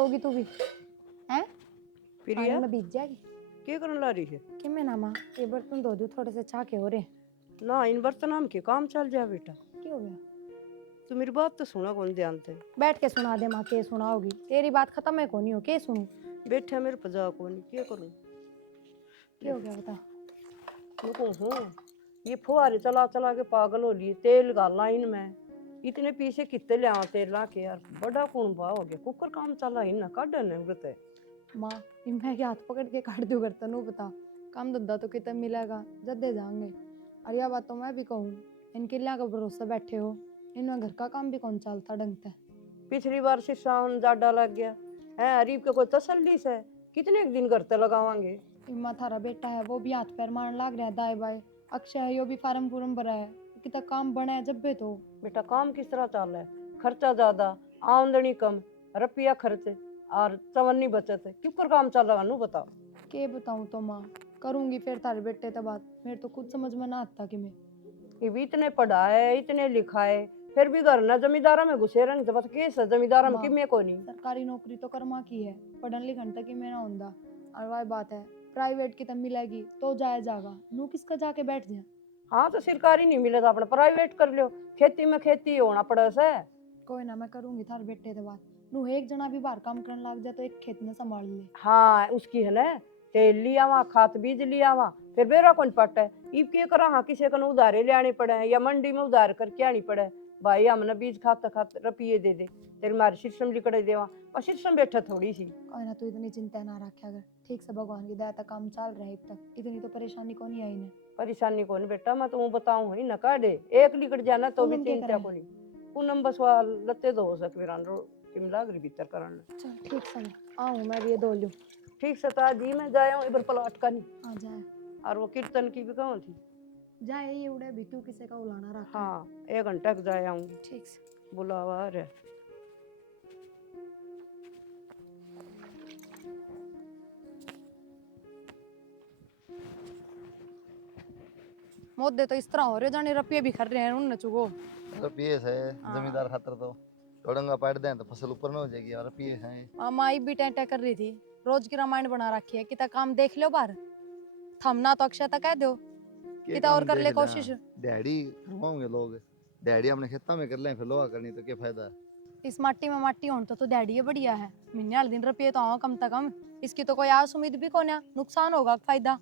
होगी तू भी हैं? पानी प्रिया में भीग जाएगी क्या करने ला रही है? कि मैं ना माँ ये बर्तन धो दूँ थोड़े से छाके हो रहे। ना इन बर्तनों के काम चल जा बेटा। क्या हो गया? तू मेरी बात तो सुना कौन ध्यान से। बैठ के सुना दे माँ, के सुनाओगी? तेरी बात खत्म है कौन हो, के सुनू? बैठे मेरे पजा को नहीं क्या करूं। क्या हो गया बता। रुको हूँ ये फुहारे चला चला के पागल हो लिए। तेल डालना इनमें इतने पीछे कितने ले आवा तेल ला के यार बड़ा कौन भाव हो गया। कुकर काम चला इन काटने उड़ते है। माँ मैं के हाथ पकड़ के काट दूँ बर्तन, वो बता काम धंधा तो कितना मिलेगा जब दे जाएंगे। और यह बात तो मैं भी कहूँ, इनके लिया का भरोसा बैठे हो, इनमें घर का काम भी कौन चलता ढंग से। पिछली बार से सावन ज्यादा लग गया है। अरीब के कोई तसल्ली से कितने दिन करते लगावांगे। इम्मा थारा बेटा है वो भी हाथ पैर मारने लग रहा है दाएं बाएं। अक्षय है यो भी फार्म फूरम भरा है, कितना काम बना है जब भी तो। बेटा काम किस तरह चल रहा है? खर्चा ज्यादा आमदनी कम रुपया खर्च और चवन्नी बचत है। क्यों कर काम चल रहा है बताओ। के बताऊँ तो माँ, करूंगी फिर थारे बेटे तब बात। मेरे तो खुद समझ में ना आता कि मैं ये भी इतने पढ़ा है इतने लिखा है फिर भी घर ना जमींदारा में घुसे रहने तो बस केस है जमींदारा में माँ, कि मैं को नहीं। सरकारी नौकरी तो कर्मा की है, पढ़न लिखन तक ही मेरा होंदा। और वह बात है प्राइवेट की तब मिलेगी तो जाया जागा, नू किसका जाके बैठ जाए। हाँ तो सरकारी नहीं मिले तो अपना प्राइवेट कर लो। खेती में खेती होना पड़े से। कोई ना मैं करूंगी थारे बेटे से बात। नू एक जना भी बाहर काम करने लग जाए तो एक खेत में संभाल ले। हाँ उसकी है ना तेल लिया वहाँ खाद बीज लिया वहाँ फिर बेरा कौन पट है। इब के करा हाँ किसी को उधारे ले आने पड़े या मंडी में उधार करके आनी पड़े। भाई हमने बीज खाते खाते रुपये दे दे तेरे मारे सिस्टम लिकड़े देवा और सिस्टम बैठा थोड़ी सी। कोई ना तू इतनी चिंता ना रखे, अगर ठीक से भगवान की दया तक काम चल रहा है अब तक, इतनी तो परेशानी को नहीं आई ने। परेशानी कौन बेटा मैं तो बताऊं ही न काटे एक लिकड़ जाना तो भी पूनम क्या चिंता करे? को नहीं। पूनम बस वहाँ लत्ते धो सक किम लाग रही भीतर करन। चल ठीक से आऊँ मैं भी ये धो लूँ। ठीक से ताजी में जाया हूँ इधर प्लाट का नहीं। आ जाए और वो कीर्तन की भी कहाँ थी। जाए ये उड़े भी क्यों किसी का उलाना रखा है। हाँ 1 घंटा तक जाया हूँ ठीक से। बुलावा रे। मोदे तो इस तरह हो रहे जाने रुपये भी खर रहे हैं उन चुगो। रुपये है जमींदार खातर तो चौड़ंगा पाट दें तो फसल ऊपर में हो जाएगी। और रुपये है माई भी टेंटे कर रही थी, रोज की रामायण बना रखी है, कितना काम देख लो बाहर। थमना तो अक्षय तक कह दो कितना और कर ले कोशिश। दिहाड़ी करवाओगे लोग, दिहाड़ी अपने खेतों में कर लें फिर लोहा करनी तो क्या फायदा। इस माटी में माटी होने तो दिहाड़ी बढ़िया है, महीने वाले दिन रुपये तो आओ कम से कम। इसकी तो कोई आस उम्मीद भी कौन है, नुकसान होगा फायदा।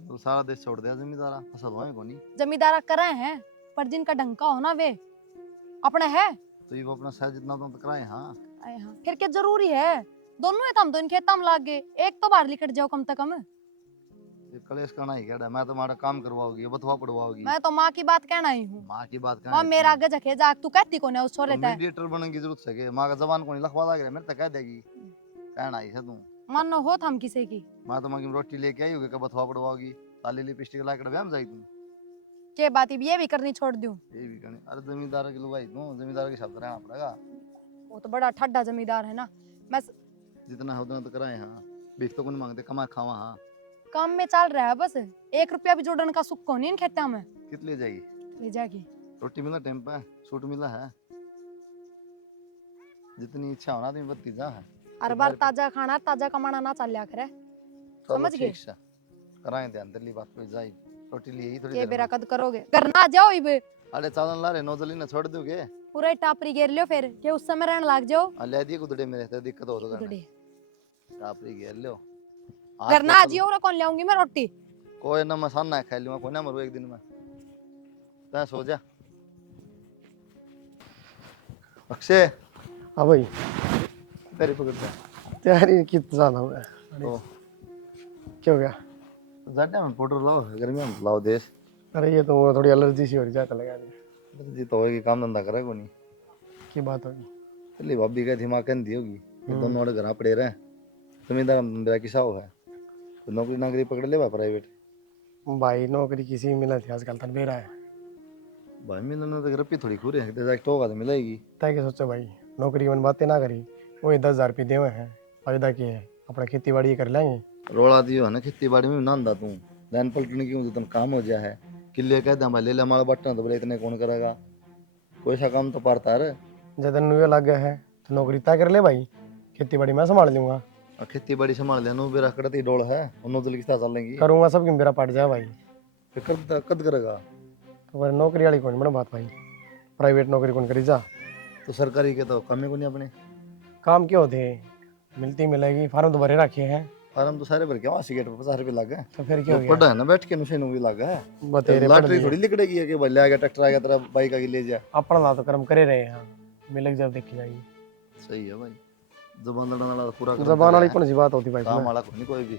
तो सारा देश छोड़ दिया जमींदारा फसल होए को नहीं। जमींदारा करे हैं पर जिनका ढंका हो ना वे अपने है। तो ये वो अपना सह जितना तो कराए। हाँ आए हाँ फिर क्या जरूरी है, दोनों है काम तो इन खेतों में लाग गए, एक तो बाहर लिकट जाओ कम से कम। ये कलेश करना ही क्या। मैं तुम्हारा काम करवाओगी बतवा पड़वाओगी। मैं तो माँ की बात कहना ही हूँ। माँ की बात माँ मेरा आगे जखे जा, तू कहती कौन है उस छोरे ते। मीडिएटर बनने की जरूरत है। माँ का जबान को नहीं लखवा लग रहा मेरे तक कह देगी कहना ही है तू। मानो हो थम किसी की माँ तो माँ की रोटी लेके आई होगी कब बतवा पड़वाओगी। ताली लिपस्टिक ला कर व्यायाम जाई तुम। के बात ये भी करनी छोड़ दूं। ये भी करनी। अरे जमींदार की लुगाई तू जमींदार के शब्द रहना पड़ेगा। वो तो बड़ा ठड्डा जमींदार है ना। मैं जितना है उतना तो कराए। हाँ बीच तो कौन मांगते कमा खावा। हाँ काम में चल रहा है बस, 1 रुपया भी जोड़ने का सुख को नहीं इन खेतों में। कितनी जाएगी ले जाएगी रोटी मिला टाइम पे सूट मिला है। जितनी इच्छा होना तुम बत्ती जा है। हर बार ताजा खाना ताजा कमाना ना चल करे, समझ गए। कराए ध्यान दिल्ली बात कोई जाई रोटी लिए थोड़ी के देर बेरा में। कद करोगे करना जाओ इबे। अरे चालन ला रे नौजली ने छोड़ दोगे। पूरा टापरी घेर लियो फिर के उस समय रहने लग जाओ। ले दिए कुदड़े में रहते दिक्कत हो तो करना उधड़े टापरी घेर लो। करना आज ही और कौन लाऊंगी मैं रोटी। कोई ना मैं साना खा लूंगा कोई ना मरू एक दिन में। तै सो जा अक्षय। हाँ भाई तेरी पकड़ता तैयारी कितना ज्यादा हुआ है। तो क्या हो गया? जाटा में पाउडर लाओ गर्मी में लाओ देश। अरे ये तो थोड़ी एलर्जी सी हो रही, जाता लगा रही जी तो होगी काम धंधा करे को नहीं। की बात होगी। चलिए भाभी का दिमाग कहती होगी ये दोनों वाले घर पड़े रहे जमींदार मेरा किसा हो है तो नौकरी नाकरी पकड़ ले प्राइवेट। भाई नौकरी किसी में मिला थी आजकल तक बेरा है। भाई मिलने तो रुपये थोड़ी खूरे है डायरेक्ट होगा तो मिलेगी। तय के सोचो भाई नौकरी की बातें ना करी, वही 10,000 रुपये देवे हैं फायदा की है, अपना खेती बाड़ी कर लेंगे। रोड़ा दियो है ना खेती बाड़ी में नांदा तू लाइन पलटने की तो काम हो जाए है। किले कह दे ले ले हमारा बटन तो बोले इतने कौन करेगा। कोई सा काम तो पारता है। ज्यादा नुए लग गया है तो नौकरी तय कर ले भाई, खेती बाड़ी मैं संभाल लूंगा। खेती बाड़ी संभाल लेना मेरा कड़ती डोल है उन्होंने तो लिखता चल लेंगी करूंगा सब कि मेरा पट जाए भाई। फिर कद करेगा। तो फिर नौकरी वाली कौन बड़ा बात भाई, प्राइवेट नौकरी कौन करी जा। तो सरकारी के तो कमी को नहीं अपने काम क्यों होते, मिलती मिलेगी, फार्म तो भरे रखे हैं। फार्म तो सारे भर के 80 गेट पर 50 रुपये लग गए। तो फिर क्या हो जो गया, पढ़ा है ना बैठ के नुशे भी लग गए। बतेरे पढ़ लॉटरी लिए। थोड़ी लिखड़ेगी है कि भाई ले आ गया ट्रैक्टर आ गया तेरा बाइक आगे ले जा। अपना ला तो कर्म करे रहे हैं, मिलक जब देखी जाएगी। सही है भाई, जबान लड़ाने वाला पूरा काम जबान कर वाली रहा कौन सी बात होती भाई है। काम इसमें? वाला को नहीं कोई भी।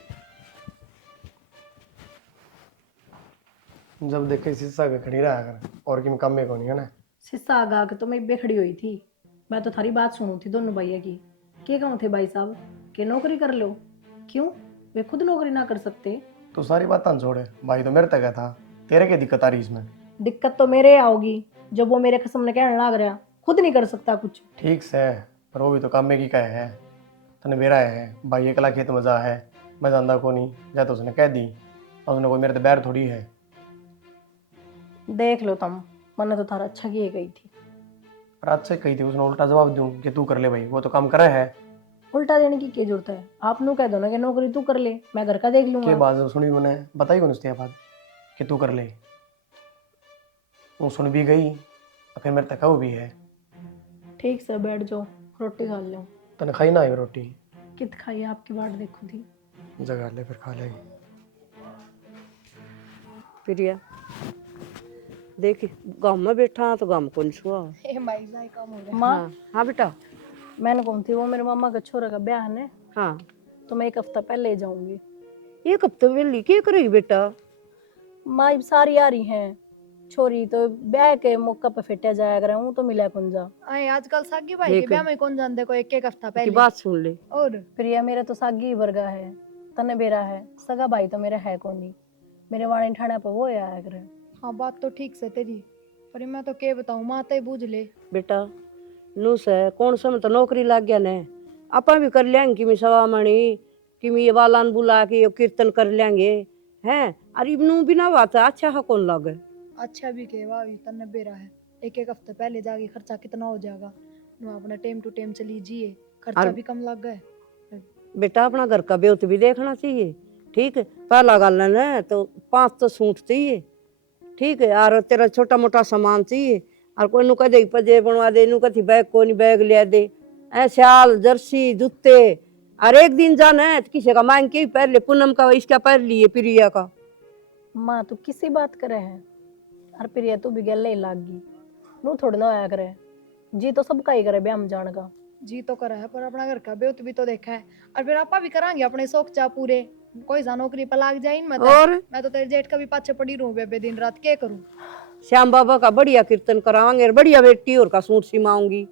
जब देखे शीशा के खड़ी रहा कर और किम काम में कौन है ना। शीशा आगा के तो मैं इब्बे खड़ी हुई थी। मैं तो थारी बात सुनू थी दोनों भैया की। के कहूँ थे भाई साहब कि नौकरी कर लो, क्यों वे खुद नौकरी ना कर सकते? तो सारी बात छोड़े, भाई तो मेरे तक था, तेरे क्या दिक्कत आ रही इसमें? दिक्कत तो मेरे आओगी जब वो मेरे कसम ने कहने लग रहा खुद नहीं कर सकता कुछ। ठीक से, पर वो भी तो काम में की कहे है, तने मेरा है भाई अकेला खेत मजा है, मैं जानदा को नहीं या तो उसने कह दी और उसने कोई मेरे तो बैर थोड़ी है। देख लो तुम, मैंने तो थारा अच्छा किए गई थी। रात से कही थी उसने उल्टा जवाब दूं कि तू कर ले भाई, वो तो काम करे है। उल्टा देने की क्या जरूरत है, आप नू कह दो ना कि नौकरी तू कर ले, मैं घर का देख के लूंगा। बात सुनी उन्हें बताई कौन उसने बात कि तू कर ले, वो सुन भी गई और फिर मेरे तक वो भी है। ठीक से बैठ जाओ, रोटी खा लो। तने खाई ना आई रोटी? कित खाई आपकी बाट देखो थी। जगा ले फिर खा लेगी। प्रिया देख गाँव में बैठा तो गाँव कौन छुआ। भाई साहब काम हो रहा माँ हाँ हाँ बेटा। मैंने कौन थी वो मेरे मामा का छोरे का ब्याह है, हाँ तो मैं 1 हफ्ता पहले ही जाऊंगी। एक हफ्ते वेली क्या करेगी बेटा? माँ अब सारी आ रही हैं, छोरी तो ब्याह के मौका पे फिटिया जाया करे, हूँ तो मिला कौन जा। है। आजकल सागी भाई के देख। ब्याह में कौन जानते को एक हफ्ता की पहले। बात सुन ले। और प्रिया मेरा तो सागी वर्गा है, तने बेरा है, सगा भाई तो मेरा है कौन नहीं, मेरे वाणी ठाणे पर वो आया करे। हाँ बात तो ठीक से तेरी, पर मैं तो के बताऊं, माँ तो बूझ ले। बेटा नू से कौन सा में तो नौकरी लग गया ने, आपा भी कर लेंगे कि मैं सवा मणि कि मैं ये वालान बुला के ये कीर्तन कर लेंगे हैं। अरे नू बिना बात अच्छा है कौन लगे। अच्छा भी के वाह तन्ने बेरा है, एक हफ्ते पहले जाके खर्चा कितना हो जाएगा। नु अपना टाइम टू टाइम चली जिए, खर्चा और- भी कम लग गए। बेटा अपना घर का ब्योत भी देखना चाहिए। ठीक है पहला गल है तो 5 तो सूट चाहिए। ठीक है और तेरा छोटा मोटा सामान चाहिए। और कोई नु कह दे पजे बनवा दे, नु कथी बैग को नहीं बैग लिया दे, ऐ शाल जर्सी जूते। और एक दिन जाना है तो किसी का मांग के ही पहन ले, पूनम का इसका पहन लिए प्रिया का। माँ तू किसी बात करे है, और प्रिया तू भी गले ही लाग गई, नू थोड़ा ना आया करे, जी तो सबका ही करे ब्याह में जाने का। जी तो करा है, पर अपना घर का ब्योत भी तो देखा है। और फिर आपा भी करांगे अपने शौक चा पूरे, कोई सा नौकरी पर लाग जाए मत। और मैं तो तेरे जेठ का भी पाछे पड़ी रहूं बेबे दिन रात, क्या करूं। श्याम बाबा का बढ़िया कीर्तन करावांगे और बढ़िया बेटी और का सूट सिमाऊंगी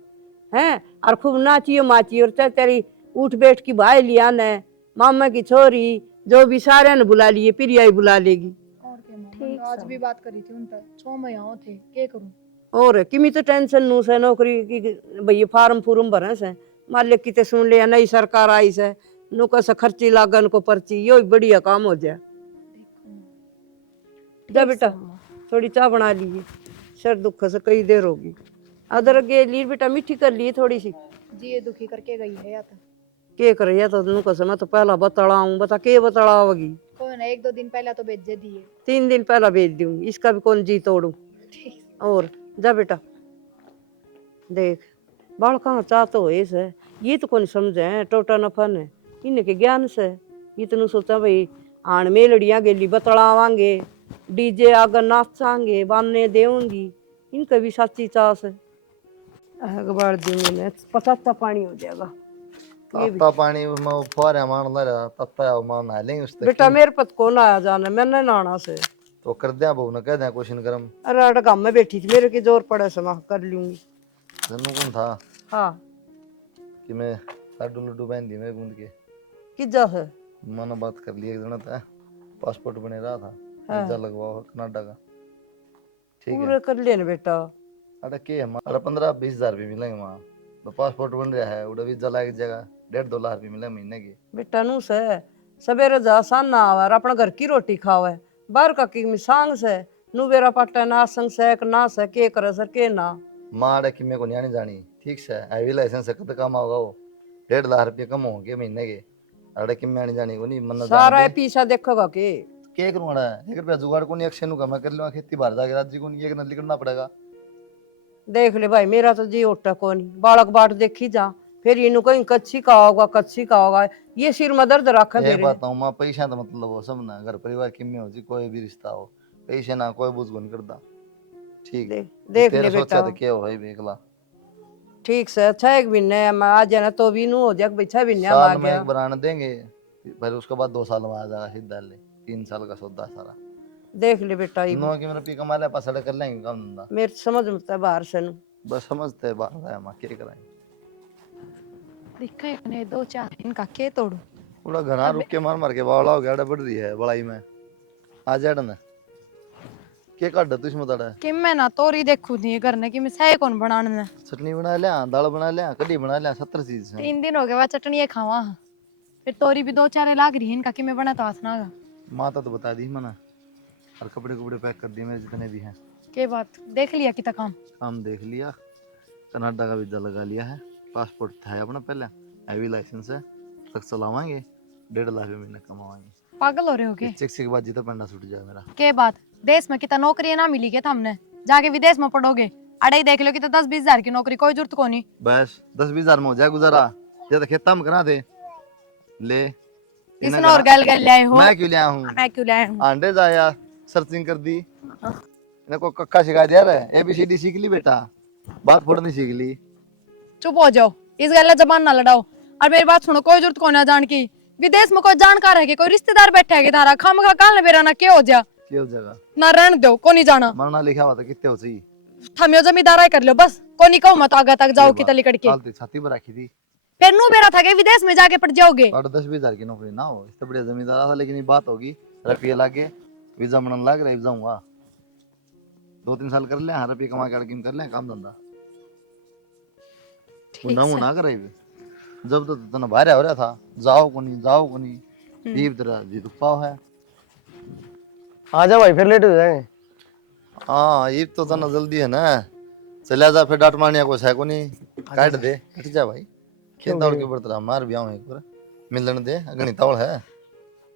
हैं। और खूब नाचियो माचियो और तेरी उठ बैठ की भाई लिया ने, मामा की छोरी जो भी सारे ने बुला लिए, प्रिया ही बुला लेगी। और क्या मां, ठीक आज सब। भी बात करी थी उन तक 6 महीने थे, क्या करूं। और किमी तो टेंशन नू से नौकरी की भई फार्म फूरम भरे से, मालिक की ते सुन लिया नई सरकार आई से, नु का से खर्ची लागन को पर्ची, यो बढ़िया काम हो जाए। जा बेटा थोड़ी चाय बना लीजिए, सर दुख से कई देर होगी। अदरक के लिए बेटा मीठी कर लिए थोड़ी सी। जी ये दुखी करके गई है या तो के कर या तो नु कसे मैं तो पहला बतलाऊं, बता के बतलाओगी। कोई ना 1-2 दिन पहले तो भेज दिए। 3 दिन पहला भेज दूंगी, इसका भी कौन जी तोड़ू। ठीक। और जा बेटा देख बाल कहाँ चाहते हो ऐसे, ये तो कौन समझे हैं टोटा नफन है इनके ज्ञान से। ये तो सोचा भाई आण मेलड़ियाँ गेली बतलावांगे, डीजे आगर नाचांगे, बाने देऊंगी, इनका भी साची चास है। अखबार दूंगी 50 पानी हो जाएगा। ये भी तत्ता पानी में फुहारे मारना रहा तत्ता मार नहा लेंगे उससे। बेटा मेरे पत कौन आया जाना, मैंने नहाना से। तो कर दिया बहू ने कह दिया क्वेश्चन गरम। अरे अरे गाँव में बैठी थी, मेरे की जोर पड़े से मैं कर लूंगी। जन्नू कौन था हाँ कि मैं लाडू लड्डू पहन दी मैं गूंद के किजा है। मानो बात कर ली एक जना था, पासपोर्ट बने रहा था, वीजा लगवाओ कनाडा का। ठीक है पूरे कर लेने बेटा। अरे के हमारा 15-20 हजार रुपये मिलेंगे वहाँ। तो पासपोर्ट बन रहा है, उड़ा वीजा लग जाएगा, 1.5-2 लाख रुपये मिले महीने के। बेटा नू से सवेरे जा साना आवा अपना घर की रोटी खावे, बाहर का की मिसांग से नू बेरा पट्टा ना संग से ना से के करे सर के ना। माँ अड़े कि मेरे को नहीं जानी ठीक से हैवी लाइसेंस है कद काम होगा वो। 1.5 लाख रुपये कम हो गए महीने के। अरे कि मैं नहीं जानी को नहीं मन सारा ये पीछा देखोगा के के करूंगा 1 रुपया जुगाड़ को नहीं, अक्षय नु का मैं कर लूंगा, खेती बाहर जाके राज्य को नहीं एक नदी करना पड़ेगा। देख ले भाई, मेरा तो जी ओटा को नहीं, बालक बाट देखी जा, फिर इन्हू कहीं कच्ची का होगा, कच्ची का होगा, ये सिर में दर्द रखा एक मेरे। बात हूँ माँ, पैसा तो मतलब हो सब ना, घर परिवार की में हो जी कोई भी रिश्ता हो, पैसे ना कोई बुझ नहीं करता। ठीक देख तेरा ले सोचा बेटा, तो क्या हो भाई बेकला ठीक से अच्छा एक महीने मैं आ जाना तो भी नू हो जाए, बच्चा भी नहीं आ साल में गया। एक बार आने देंगे, फिर उसके बाद 2 साल में आ जाएगा सीधा ले, 3 साल का सौदा सारा। देख ले बेटा, ये नो की मेरा पी कमा ले पास कर लेंगे काम धंधा, मेरे समझ में आता है बाहर से नू। बस समझते हैं बात है माँ क्या कराएंगे। दिखा इतने 2-4 इनका के तोड़ू। पूरा घना रुक के मार मार के बावला हो गया, अड़ा बढ़ रही है बड़ाई में आ जाड़ ना के काट तू इसमें तड़ा कि मैं ना तोरी देखू थी करने की, मैं सही कौन बनाने ने। चटनी बना लिया, दाल बना लिया, कढ़ी बना लिया, 70 चीज है। 3 दिन हो गए वह चटनी खावा, फिर तोरी भी 2-4 लाग रही है इनका कि मैं बना तो आसना का। माता तो बता दी मना, और कपड़े कपड़े पैक कर दिए मेरे जितने भी हैं। के बात देख लिया कितना काम। काम देख लिया, कनाडा का वीजा लगा लिया है, पासपोर्ट था अपना पहले, हैवी लाइसेंस है, तक चलावाएंगे, 1.5 लाख महीने कमावाएंगे। पागल हो रहे हो के? चेक के बाद जितना पंडा छूट जाए मेरा। के बात, देश में कितना नौकरी ना मिली के हमने, जाके विदेश में पढ़ोगे, अड़े देख लो कि 10-20 हजार की नौकरी, कोई जरूरत को नहीं। बस 10-20 हजार में हो जाए गुजारा, या तो खेता में करा दे ले। इसने और गल गल लाए हो, मैं क्यों लिया हूँ, मैं क्यों लाया हूँ? आंडे जाया सर्चिंग कर दी, इन्हें को कक्का सिखा दिया रे, ABCD सीख ली बेटा, बात फोड़नी सीख ली। चुप हो जाओ, इस गल जबान ना लड़ाओ। और मेरी बात सुनो, कोई जरूरत को ना जान की, विदेश में कोई जानकार है कि कोई रिश्तेदार बैठा है कि धारा खाम खा काल मेरा ना क्या हो जा क्या जगह ना, रहन दो को नहीं जाना। मरना लिखा हुआ था कितने हो सही, थमियो जमींदारा कर लो बस, को नहीं कहूँ मत आगे तक जाओ कि तली कड़के। काल तक छाती पर रखी थी, फिर नू बेरा था कि विदेश में जाके पड़ जाओगे। 10-20 हजार की नौकरी ना हो, इससे बढ़िया जमींदार था, लेकिन ये बात होगी रुपये लागे वीजा बनने लग रहा है, जाऊंगा 2-3 साल कर ले, हाँ रुपये कमा के अड़किन कर ले काम धंधा, ना करे। जब तो तना बाहर हो रहा था, जाओ को नहीं दीप तेरा जी तो पाव है। आ जा भाई, फिर लेट हो जाएंगे। हाँ ये तो तना जल्दी है ना, चला जा फिर डांट मारनिया कुछ है को नहीं, काट दे हट जा भाई, खेत दौड़ के बढ़ता मार भी आऊँ एक बार मिलन दे, अगनी तौल है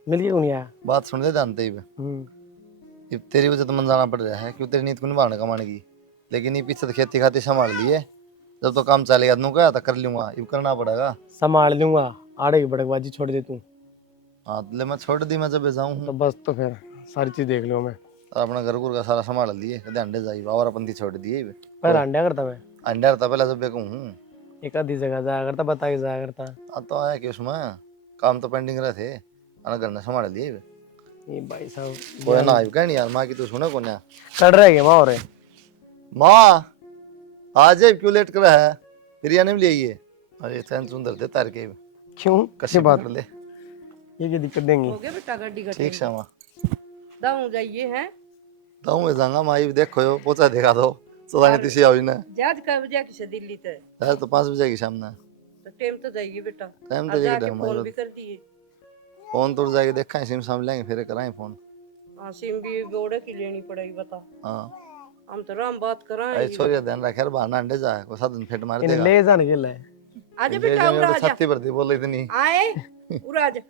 मिल गया नहीं आया। बात सुन दे जानते ही तेरी वजह तो मन जाना पड़ रहा है, क्यों तेरी नीत को निभाने कमाने की, लेकिन ये पीछे तो खेती खाती संभाल लिए, जब तो काम चलेगा नू क्या था कर लूंगा, ये करना पड़ेगा। संभाल लूंगा, आड़े की बड़कबाजी छोड़ दे तू। हाँ ले मैं छोड़ दी, मैं जब जाऊँ तो बस, तो फिर सारी चीज देख लो मैं। और अपना घर का सारा संभाल लिए, कदे अंडे जाई और अपन थी छोड़ दिए पर अंडा करता मैं, अंडे रहता पहले जब कहूँ एक आधी जगह जाया करता, बता के जाया करता। हाँ तो आया कि उसमें काम तो पेंडिंग रहे थे, अना घर ने संभाल लिए ये भाई साहब कोई ना कह नहीं यार, माँ की तू सुने को ना कर रहे हैं माँ, और माँ आज क्यों लेट कर है, बिरयानी में ले आइए। अरे चैन सुंदर थे तार के क्यों कसी बात कर ले, ये क्या दिक्कत देंगी। हो गया बेटा, गड्डी गड्डी ठीक है माँ दाऊ जाइए हैं, तो मैं जाऊंगा माँ, ये देखो यो पोचा देखा दो सदा नहीं तीसी आओ ना, जहाज कब बजे किसे दिल्ली तक, यार तो 5 बजे की शाम ना तो टाइम तो जाएगी बेटा। टाइम अब तो जाके जाएगी फोन भी कर दिए, फोन तोड़ जाके देखा सिम साम लेंगे फिर कराएं फोन। हाँ सिम भी बोड़े की लेनी पड़ेगी बता, हाँ हम तो राम बात अरे कराएं। छोरी ध्यान रखे बाहर अंडे जाए को साधन फेट मार इन्हें देगा। ले जाने के लिए आजा ले बेटा, जाएंगे उरा तो आजा, छाती पर थी बोल इतनी, आए उरा आजा,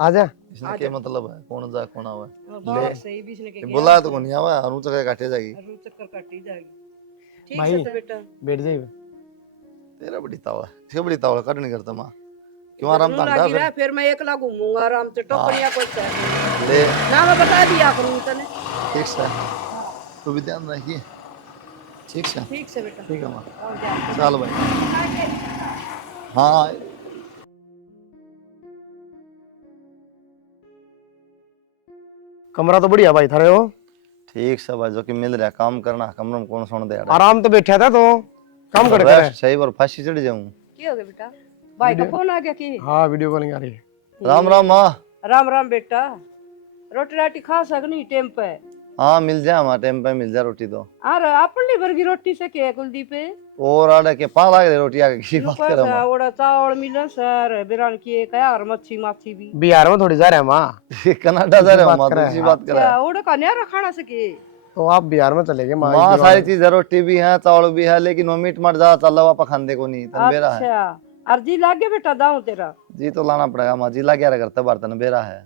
आजा। इसने क्या मतलब है कौन जा कौन आवा, बाहर से ही बीच ने के बोला तो नहीं आवा और ऊंचा काटे जाएगी। रू चक्कर काटी जाएगी। ठीक भाई, है तो बेटा, बैठ जाइए। तेरा बड़ी तावा इसका बड़ी तावा कट नहीं करता माँ, क्यों आराम ना तांगा गिरा फिर मैं एकला घूमूंगा आराम से, टोकरिया को से ले ना मैं बता दिया करूं तने। ठीक से तू भी ध्यान रखिए, ठीक से ठीक से बेटा, ठीक है माँ, और जा चल भाई। हाँ कमरा तो बढ़िया भाई थारे हो, ठीक से भाई, जो कि मिल रहा है काम करना, कमरे में कौन सोने दे रहा आराम तो बैठा था तो काम कर है, सही बार फांसी चढ़ जाऊं। क्या हो गया बेटा, भाई का फोन आ गया कि हाँ वीडियो कॉलिंग आ रही है। राम राम माँ। राम राम बेटा, रोटी राटी खा सकनी टाइम पे, हाँ मिल जाए हमारे टाइम पे मिल जाए रोटी तो, अरे अपनी वर्गी रोटी से के कुलदीप पे और आड़े के 5 लाख रोटी आगे की बात कर रहा हूँ। ओड़ा चावल मिलन सर बिरान की एक है और मच्छी माछी भी, बिहार में थोड़ी जा रहे हैं माँ, कनाडा जा रहे हो बात माँ, कर रहे हैं। दूसरी बात कर रहा है ओड़ा का न्यारा खाना सके। तो आप बिहार में चले गए माँ। माँ, सारी चीज है, रोटी भी है चावल भी है, लेकिन वो मीट मट ज्यादा चल रहा पापा खाने को नहीं तन बेरा है। अच्छा अर्जी लागे बेटा दाऊ तेरा जी तो लाना पड़ेगा माँ जी, ला क्या करता बर्तन बेरा है।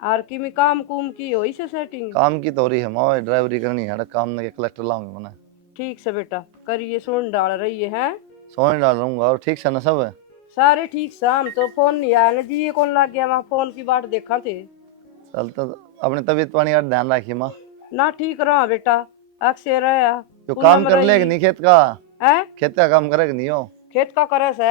और की में काम कुम की हो इसे सेटिंग काम की तो हो रही है माँ, ड्राइवरी करनी है, काम में कलेक्टर लाऊंगा मैंने। ठीक से बेटा करिए, सुन डाल रही है सोने डाल रहूंगा। और ठीक से ना सब? सारे ठीक शाम तो फोन नहीं आया ना जी, ये कौन लग गया वहाँ फोन की बाट देखा थे। चल तो अपनी तबीयत पानी का ध्यान रखिए माँ। ना ठीक रहा बेटा, अक्सर रहा जो काम कर ले नहीं खेत का, है खेत का काम करे नहीं हो? खेत का करे से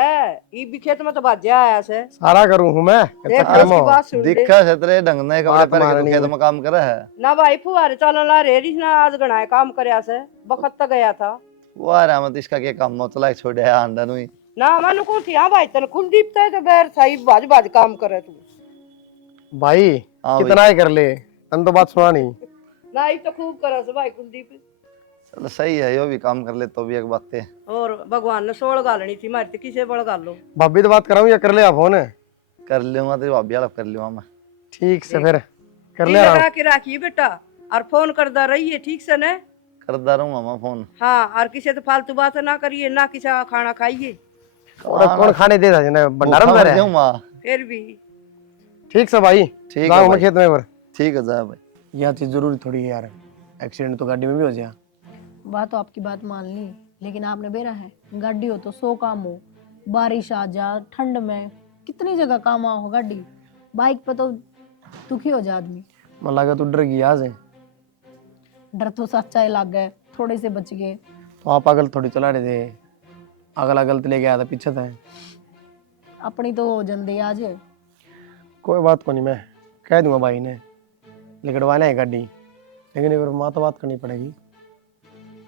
ये भी खेत में तो बाजा आया से सारा करूं हूं मैं देख उसकी बात सुन ले। दिखा से तेरे ढंग ने कपड़े बात पहन के मारनी तू खेत है। में काम करे है। ना भाई फुहारे चलो ला रे ना आज गणाए काम करया से बखत तक गया था वो आ रहा मत इसका क्या काम मोतला छोड़े अंडा नुई। ना मन को थी। हाँ भाई तन कुलदीप तो तो बैर सही बाज बाज काम करे तू भाई। हाँ कितना ही कर ले, तन तो बात सुना नहीं। ना ये तो खूब करे से भाई कुलदीप। चल सही है, यो भी काम कर ले तो भी एक बात है। और भगवान ने सोल गालनी थी मारती किसे बड़ गाल लो। भाभी तो बात कराऊं या कर ले आप फोन? कर लूंगा तेरी भाभी वाला कर लूंगा मैं। ठीक से फिर कर ले लगा आराम। के रखिए बेटा और फोन करदा रहिए ठीक से ने। करदा रहूंगा मैं फोन। हाँ और किसी तो फालतू बात ना करिए, ना किसी का खाना खाइए और कौन खाने दे था ना भंडारा में भूखा मर रहे। जाऊं माँ। फिर भी। ठीक से भाई, ठीक जाऊं है मैं भाई। खेत में पर। ठीक है जा भाई। यह चीज जरूरी थोड़ी है यार, एक्सीडेंट तो गाड़ी में भी हो जाए। बात तो आपकी बात मान ली, लेकिन आपने बेरा है गाड़ी हो तो 100 काम हो, बारिश आ जा ठंड में कितनी जगह काम हो गाड़ी, बाइक पे तो दुखी हो जा आदमी। मन लगा तू डर गई आज। डर तो सच्चा ही लग गए, थोड़े से बच गए। तो आप अगल थोड़ी चला रहे थे, अगल अगल तो लेके आया था पीछे था। अपनी तो जल्दी आज। कोई बात को नहीं, मैं कह दूंगा भाई ने लिखड़वाना है गाड़ी, लेकिन एक बार माँ तो बात करनी पड़ेगी।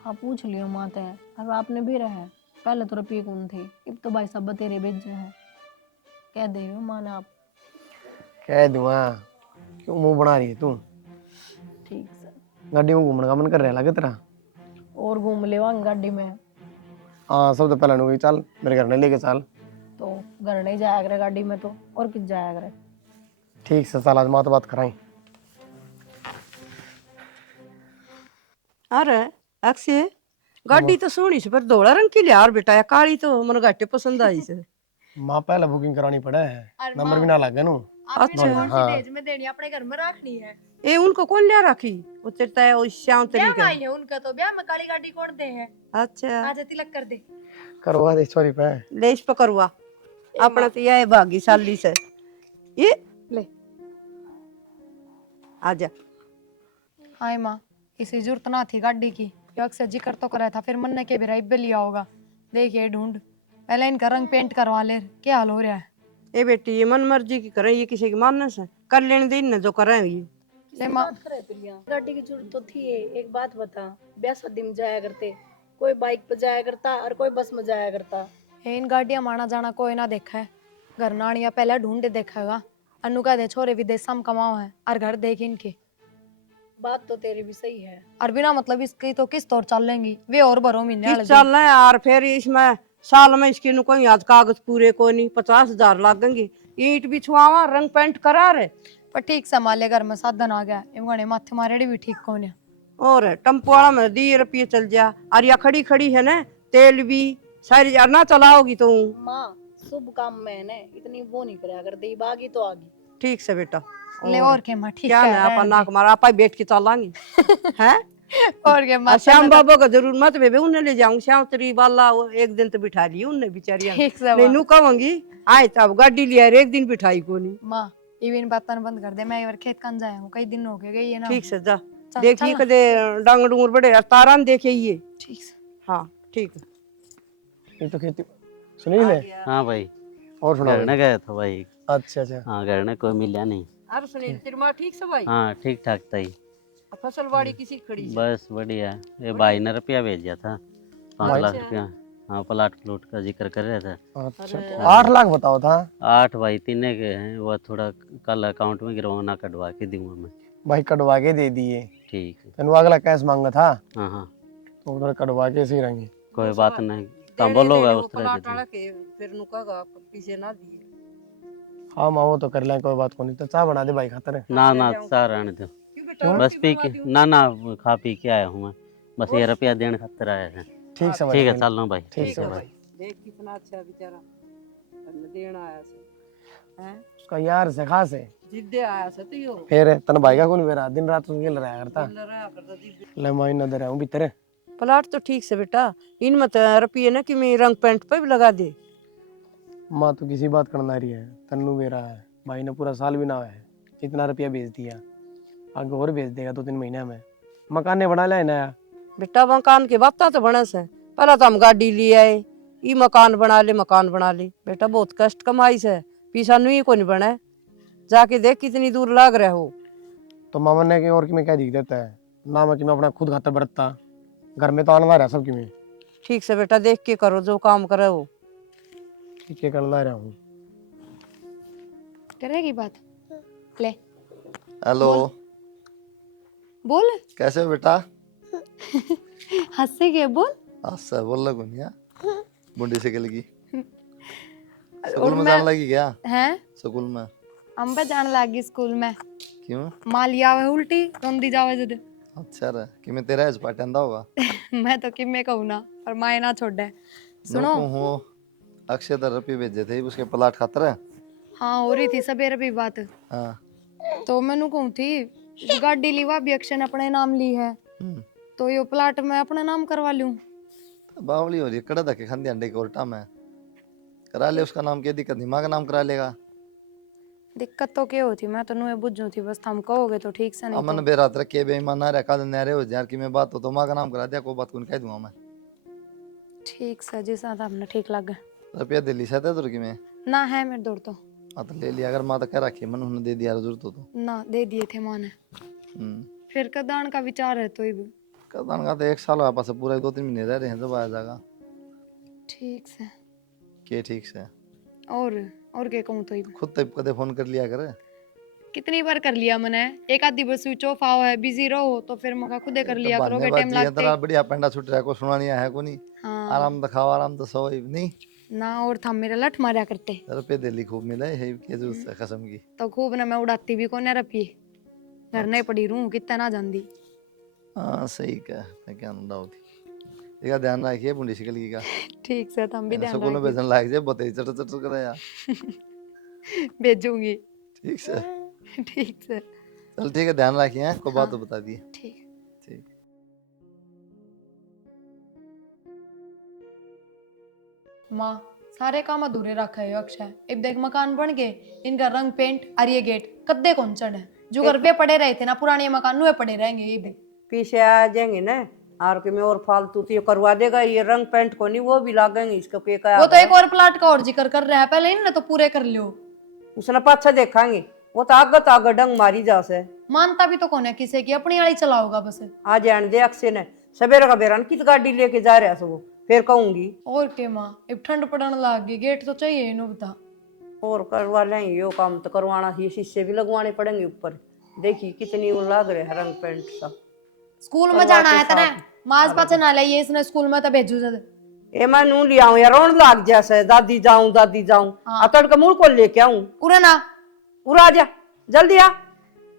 आप पूछ लियो माते हैं, अब आपने भी रहे पहले तो रुपये कौन थे, अब तो भाई सब तेरे बेच हैं। कह दे माने आप। कह दूंगा, क्यों मुंह बना रही है तू? ठीक से गाड़ी में घूमने का मन कर रहा है लगे तेरा? और घूम ले गाड़ी में हाँ सब तो पहले नहीं चल मेरे घर ने लेके चल। तो घर नहीं जाया करे गाड़ी में तो और किस जाया करे। ठीक से चल, आज माँ तो बात कराई। अरे अक्षय गाड़ी तो सोनी से पर धोला रंग की लिया बेटा, या काली तो मन घाटे पसंद आई से। माँ पहले बुकिंग करानी पड़े है, नंबर भी ना लग गया नु। अच्छा हाँ में देनी अपने घर में रखनी है। ए उनको कौन लिया रखी उतरता है वो श्याम तरीके। है उनका तो ब्याह में काली गाड़ी कौन दे है। अच्छा आज तिलक कर दे। करवा दे छोरी पे। ले इस पकड़वा अपना तो यह भाग्यशाली से ये ले आजा। हाय माँ, इसी जरूरत ना थी गाड़ी की, ये अक्सर जिक्र तो करा था, फिर मन ने के भी राइब लिया होगा। देखिए ढूंढ, पहले इनका रंग पेंट करवा ले, क्या हाल हो रहा है। ए बेटी ये मन मर्जी की करें, ये किसी की मानस है, कर लेने दे इन्हें जो करें ये। ले माँ, गाड़ी की जरूरत तो थी। एक बात बता, ब्याह शादी में जाया करते, कोई बाइक पे जाया करता और कोई बस में जाया करता। ये इन गाड़ियां माना जाना कोई ना देखा है, घर नानिया पहले ढूंढे देखेगा। अनु का दे छोरे विदेश में कमाओ है और घर देख इनके। बात तो तेरी भी सही है। और बिना मतलब इसकी तो किस तौर चल लेंगी वे, और भरो महीने वाले किस चल रहे हैं यार, फिर इसमें साल में इसके नु कोई आज कागज पूरे कोई नहीं, 50,000 लागेंगे। ईंट भी छुआवा रंग पेंट करा रहे पर ठीक संभाले, घर में साधन आ गया, इमगने माथे मारे भी ठीक कौन है। और टम्पो वाला में 10 रुपये चल जा, और या खड़ी खड़ी है ना तेल भी सारी यार ना चलाओगी तो। माँ शुभ काम में है ना, इतनी वो नहीं करा कर दे, बागी तो आगी। ठीक से बेटा। ले और के माँ ठीक क्या है, है अपन नाक मारा आपा बैठ के चलांगे हैं। और के माँ और श्याम बाबा का जरूर मत बेबे, उन्हें ले जाऊंगी श्याम तेरी वाला वो एक दिन तो बिठा ली उन्हें बेचारियां। ठीक से नहीं नू कहूंगी आए तब गाड़ी लिया एक दिन बिठाई को नहीं। माँ इवन बातन बंद कर दे, मैं एक बार खेत कन जाया हूँ, कई दिन हो गए ये ना। ठीक से जा चल, देखिए चल। कदे डांग डूंगर बड़े तारा देखे ये। ठीक से हाँ ठीक है। ये तो खेती सुनील है। हाँ भाई, और सुना घर गया था भाई। अच्छा अच्छा। हाँ घर में कोई मिला नहीं। अरे सुनील तेरी माँ ठीक से भाई? हाँ ठीक ठाक था ही। फसल बाड़ी किसी खड़ी है? बस बढ़िया। ये भाई ने रुपया भेजा था 5 लाख रुपया। हाँ प्लाट प्लूट का जिक्र कर रहे थे। अच्छा 8 लाख बताओ था 8 भाई तीने के हैं, वो थोड़ा कल अकाउंट में गिरवाना कटवा के दूंगा मैं। भाई, कटवा के दे दिए। ठीक है। तेन अगला कैश मांगा था हाँ हाँ तो उधर कटवा के सही रहेंगे। कोई बात नहीं, कम बोलोगा उस तरह प्लाट से। वाला के फिर नु कहा पीछे ना दिए। हाँ माँ वो तो कर लें, कोई बात को नहीं। तो चाय बना दे भाई खातर। ना ना चाह रहने दो, क्यों बेटा? बस पी के ना खा पी के आया हूँ मैं, बस ये रुपया देने खातिर आया है। ठीक से ठीक है चल लो भाई। ठीक है भाई देख कितना अच्छा बेचारा। देना आया से हैं उसका यार से खास है। जिद्दे आया से तो यो फिर तन भाई का कौन मेरा दिन रात उसके खेल रहा करता। मिल रहा करता जिद्दे ले मैं न दे रहा हूँ भीतर। प्लाट तो ठीक से बेटा इन मत रुपये ना कि मैं रंग पेंट पे भी लगा दे माँ तो किसी बात करना रही है तन्नू मेरा है भाई ने पूरा साल भी ना है इतना रुपया भेज दिया आगे और भेज देगा 2-3 महीने में मकान ने बना लिया है नया। बेटा मकान के बात तो बना से पहले तो हम गाड़ी ले आए ई मकान बना ले बेटा बहुत कष्ट कमाई से पीछा नहीं को नहीं बना जाके देख कितनी दूर लाग रहा हो तो मामा ने कि और कि मैं क्या दिख देता है ना मैं कि मैं अपना खुद खाता बरतता घर में तो आना रहा सब कि मैं ठीक से बेटा देख के करो जो काम करे वो ठीक है करना रहा हूँ। करेगी बात। ले हेलो, बोल। कैसे हो बेटा? हंसे के बोल। अच्छा बोल लगा नहीं यार, बुंडी से गल की और स्कूल में मैं जाने लगी क्या? हैं स्कूल में अम्बा जाने लगी स्कूल में। क्यों? मालिया आवे उल्टी रोंदी जावे जद। अच्छा रे कि मैं तेरा इस पाटंदा होगा मैं तो किम्मे कहूँ ना पर माए ना छोड़ दे। सुनो नुकू हो अक्षय दर रुपये भेजे थे उसके प्लाट खातर है। हाँ हो रही थी सवेरे भी बात। हाँ तो मैनू कहूँ थी गाड़ी लीवा भी अक्षय ने अपने नाम ली है तो ये प्लाट मैं अपने नाम करवा लूं। बावली हो रही है कड़ा धक्के खांदी अंडे के उल्टा में करा ले उसका नाम क्या दिक्कत नहीं माँ का नाम करा लेगा। दिक्कत तो क्या होती मैं तो नुए बुझू थी बस हम कहोगे तो ठीक से नहीं अमन तो। बेरात रखे बेईमान ना रखा न्यारे हो यार की मैं बात तो माँ का नाम करा दिया कोई बात को नहीं कह दूंगा मैं। ठीक से जिस हमने ठीक लग गया रुपया दिल्ली से तुर की मैं ना है मेरे दौड़ तो हाँ तो ले लिया अगर माँ तो कह रखी मन उन्होंने दे दिया जरूरत हो तो ना दे दिए थे माँ ने। फिर कदान का विचार है तो ही भी कदान का तो 1 साल हुआ पास पूरा 2-3 महीने रह रहे हैं जब आया जाएगा। ठीक से। के ठीक से और क्या कहूँ तो ही भी। खुद तो कदे फोन कर लिया करे। कितनी बार कर लिया मैंने एक आधी बार स्विच ऑफ आओ है बिजी रहो तो फिर मका खुदे कर लिया करोगे टाइम लगते। तेरा बढ़िया पेंडा छूट रहा है को सुना नहीं है को नहीं। हाँ आराम तो खाओ आराम तो सो नहीं ना और था मेरा लठ मारा करते रुपये दिल्ली खूब मिला है के जरूरत है कसम की। तो खूब ना मैं उड़ाती भी कौन रपिए घर नहीं पड़ी रहूं कितना ना जानदी। हाँ सही कह मैं क्या डाउट थी इसका ध्यान रखिए बुंडी शिकल की का ठीक से तो हम भी ध्यान स्कूल में भेजने लायक जे बताइए चटर चटर करे यार भेजूंगी। ठीक से ठीक से चल ठीक है ध्यान रखिए कोई बात तो बता दिए ठीक। ठीक। माँ सारे काम अधूरे रखा है अक्षय अब देख मकान बन गए इनका रंग पेंट और ये गेट कद्दे कौन चढ़ है जो घर पे पड़े रहे थे ना पुराने मकान नुए पड़े रहेंगे ये भी। पीछे आ जाएंगे ना और के में और फालतू तो ये करवा देगा ये रंग पेंट को नहीं वो भी लागेंगे इसको के का वो तो एक और प्लाट का और जिक्र कर रहा है पहले इन तो पूरे कर लियो। उसने पाछा देखांगे वो तो आगे डंग मारी जा से मानता भी तो कौन है किसी की अपनी आड़ी चलाओगा बस। आ जान दे अक्षय ने सवेरे का बेरान कित गाड़ी लेके जा रहा है वो फिर कहूंगी और के माँ अब ठंड पड़ने लग गई गेट तो चाहिए इन्हों बता। और करवा लेंगे यो काम तो करवाना ही शीशे भी लगवाने पड़ेंगे ऊपर देखी कितनी वो लाग रहे है रंग पेंट सा। स्कूल में जाना है तेरे माज पाचे ना लाइए इसने स्कूल में तो भेजू जद। ए मैं नू ले आऊं यार रोन लाग जैसे दादी जाऊं अतड़ का मूल को लेके आऊं उरे ना उड़ा जा जल्दी आ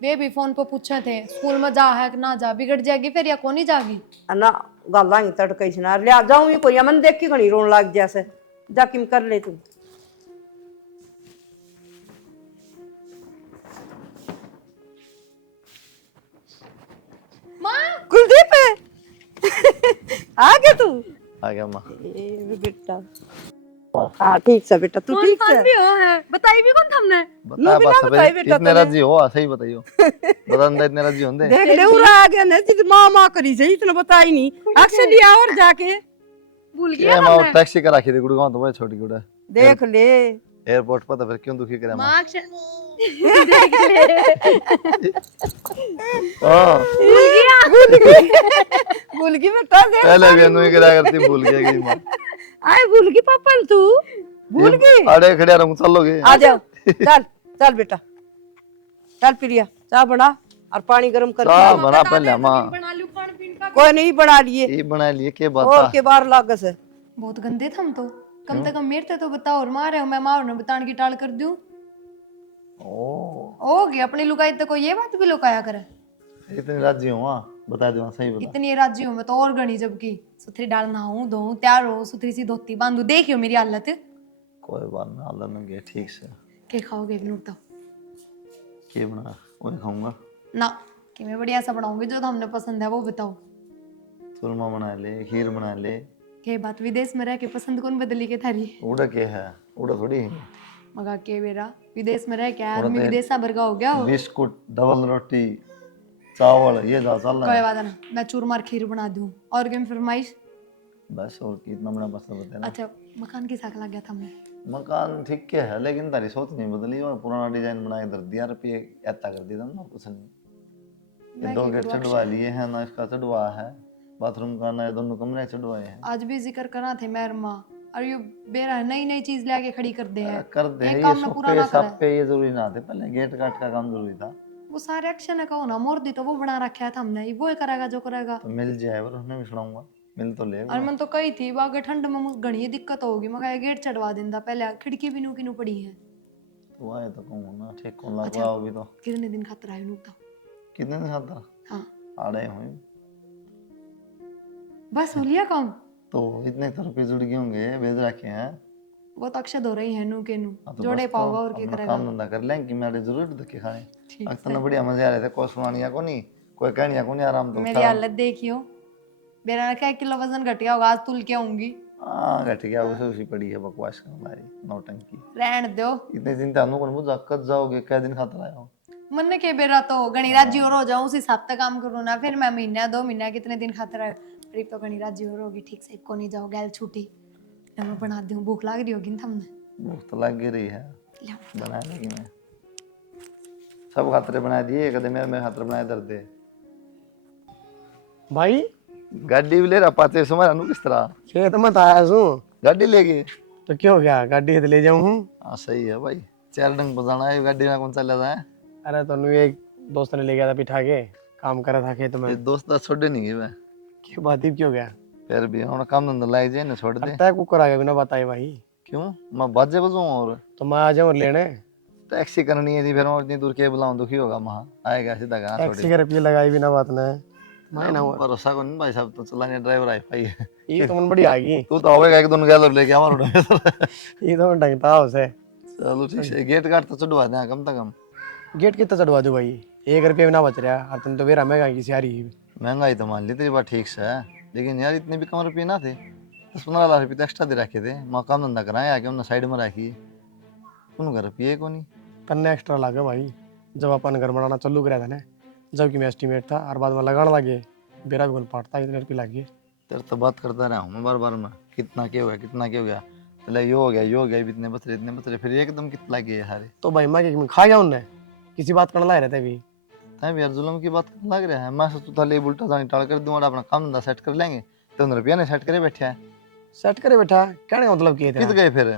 वे भी फोन पे पूछे थे स्कूल में जा है कि ना जा बिगड़ जाएगी फिर या कोनी जागी। ना गालांगी तड़के ना ले जाऊं ही कोई मन देख के घणी रोन लाग जैसे जा किम कर ले तू। माँ कुलदीप आ गया तू आ गया माँ ए बेटा हाँ ठीक से बेटा तू ठीक से भी हो है बताई भी कौन हमने बताया बिना बस बताए सवेरे बेटा इतने तूने। राजी हो सही बताइयो बता अंदर इतने राजी होंगे देख ले उरा आ गया ना जित माँ करी से इतना बताई नहीं अक्सर लिया और जाके भूल ये माँ टैक्सी करा के दे गुड़गांव तो वही छोटी गुड़ा देख ले एयरपोर्ट पर तो फिर क्यों दुखी करे माँ। माँ अक्षय हाँ भूल गई बेटा देख पहले भी अनुई करा करती भूल गया गई माँ आए भूल गई पापा तू भूल गई अरे खड़े रहूं चलोगे आ जाओ चल चल बेटा चल प्रिया चाय बना और पानी गर्म कर चाह बना पहले माँ बना लूं खान पीन का। कोई नहीं बना लिए ये बना लिए के बात और के बार लागस है बहुत गंदे थे हम तो कम से कम मेरे थे तो बताओ और मारे हो मैं मार ने बताने की टाल कर दूं। ओ होगी अपनी लुकाई तो कोई ये बात भी लुकाया करे। इतने राजी हो माँ बता दो सही बता इतनी राज्य हूँ मैं तो और गणी जबकि सुथरी डालना हूँ धो तैयार हो सुथरी सी धोती बांधू देखियो मेरी हालत कोई बात ना, हाल लगे ठीक से। के खाओगे एक बताओ के बना वही खाऊंगा। ना, कि मैं बढ़िया सा बनाऊंगी जो हमने पसंद है वो बताओ। चूरमा बना ले, खीर बना ले। के बात विदेश में रह के पसंद कौन बदली के थारी? उड़ा के है, उड़ा थोड़ी है। मगा के बेरा विदेश में रह के उड़ा आदमी तो विदेशा भर का हो गया हो। बिस्कुट, डबल रोटी, चावल ये जा चल रहा कोई है। बात ना, मैं चूरमा और खीर बना दूं। और क्या फरमाइश? बस और कितना बड़ा मसला बता ना। अच्छा, मकान की साख लग गया था हमने। मकान ठीक के है लेकिन तारी सोच नहीं बदली और पुराना डिजाइन बना के धर दिया, रुपये ऐसा कर दिया ना कुछ नहीं। ये मैं दो क्या गेट करूं चढ़वा अक्षय? लिए हैं ना, इसका चढ़वा है, बाथरूम का ना, दोनों कमरे चढ़वाए हैं। आज भी जिक्र करा थे मेरे माँ, और ये बेरा नई नई चीज लेके खड़ी कर दे है। कर दे एक ये काम में पूरा सोफे ना करे। सप्पे ये जरूरी ना थे, पहले गेट काट का काम जरूरी था। वो सारे एक्शन है कहो ना, मोर दी तो वो बना रखा था हमने, वो ही करेगा जो करेगा। तो मिल जाए और उसने भी सुनाऊंगा, मिल तो ले। और मन तो कही थी बागे ठंड में मुझे घनी दिक्कत होगी, मैं कहा गेट चढ़वा देंदा, पहले खिड़की भी नू की नू पड़ी है। तो आए तो कहूँ ना, ठीक कौन अच्छा। लगवा अभी तो। कितने दिन खातर आए नू बताओ? कितने दिन खाता हाँ, आ रहे हुए बस हो लिया काम। तो इतने तो रुपये जुड़ गए होंगे, भेज रखे हैं। वो तो अक्षय धो रही है नू के नू, हाँ तो जोड़े बस पाओगा तो और क्या अपना करेगा। काम धंधा कर लें कि मेरे जरूर धक्के खाए। ठीक अब तो बढ़िया मजे आ रहे थे, कोई सुनानिया को नहीं, कोई कहनिया को नहीं, आराम तो मेरी हालत देखियो, मेरा क्या किलो वजन घट गया होगा, आज तुल के आऊंगी। हाँ घट गया, उसे उसी पड़ी है बकवास करने वाली नौटंकी। रहन दो, इतने दिन तनु को मुझे कद जाओगे, कै दिन खाता आया हो। मन ने के बेरा तो गणी राज्य और हो जाऊं, उसी हिसाब से काम करूँ ना, फिर मैं महीना 2 महीना कितने दिन खातर आए, करीब तो गणी राज्य और होगी ठीक से, को नहीं जाओ गैल छूटी, मैं बना दूं, भूख लग रही होगी ना हमने। भूख तो लग ही रही है, लो। बना लेगी मैं, सब खातर बना दिए, कदे मेरे खातर बनाए दर्द दे। भाई गाड़ी भी ले रहा पाते समझ अनु किस तरह खेत मत आया सू गाड़ी लेके। तो क्यों गया गाड़ी तो ले जाऊं हूँ। हाँ सही है भाई, 4 डंग बजाना है गाड़ी में, कौन सा लेता है। अरे तनु एक दोस्त ने ले गया था बिठा के, काम कर रहा था खेत में। ये दोस्त तो छोड़े नहीं गए मैं, क्यों बात ही क्यों गया? फिर भी हम काम धंधा लाए जाए ना, छोड़ दे। तय कुकर आ गया बिना बताए भाई। क्यों मैं बाजे बजाऊं और तो मैं आ जाऊँ लेने। टैक्सी करनी है थी, फिर मैं इतनी दूर के बुलाऊं, दुखी होगा वहाँ आएगा सीधा कहाँ टैक्सी के रुपये लगाई बिना बात ने मैं ना हुआ। भरोसा को नहीं भाई साहब, तो चलाने ड्राइवर आई भाई है। ये तो मन बड़ी आ गई। तू तो होगा एक दोनों गैलर लेके हमारा ये तो मैं ढंगता उसे। चलो ठीक है, गेट काट तो चढ़वा दे कम से कम। गेट कितना चढ़वा दूं भाई, 1 रुपये भी ना बच रहा। और तुम तो मेरा महंगा की सारी। महंगाई तो मान ली तेरी बात ठीक से है, लेकिन यार इतने भी कम रुपये ना थे, 10-15 लाख रुपये तो एक्स्ट्रा दे रखे थे। मैं काम धंधा कराए आके उन्होंने साइड में रखी, उन घर रुपये को नहीं तन्ने एक्स्ट्रा लगा भाई। जब अपन घर बनाना चालू कराया था ना, जबकि मैं एस्टिमेट था और बाद में लगाने लगे, बेरा भी कौन पाटता, इतने रुपये लग गए। तेरे तो बात करता रहा हूँ मैं बार बार में, कितना क्या हो गया, कितना क्या हो गया, पहले ये हो गया, ये हो गया, इतने बचरे, फिर एकदम कितना लगे सारे। तो भाई मैं खा गया उनने, किसी बात करने लग रहे थे अभी। तय यार जुलम की बात करने लग रहा है। मैं सोचता था ले उल्टा जानी टाल कर दूँ और अपना काम धंधा सेट कर लेंगे, तो 1 रुपया ने सेट करे बैठे है। सेट करे बैठा, कहने का मतलब किए कित थे? गए फिर?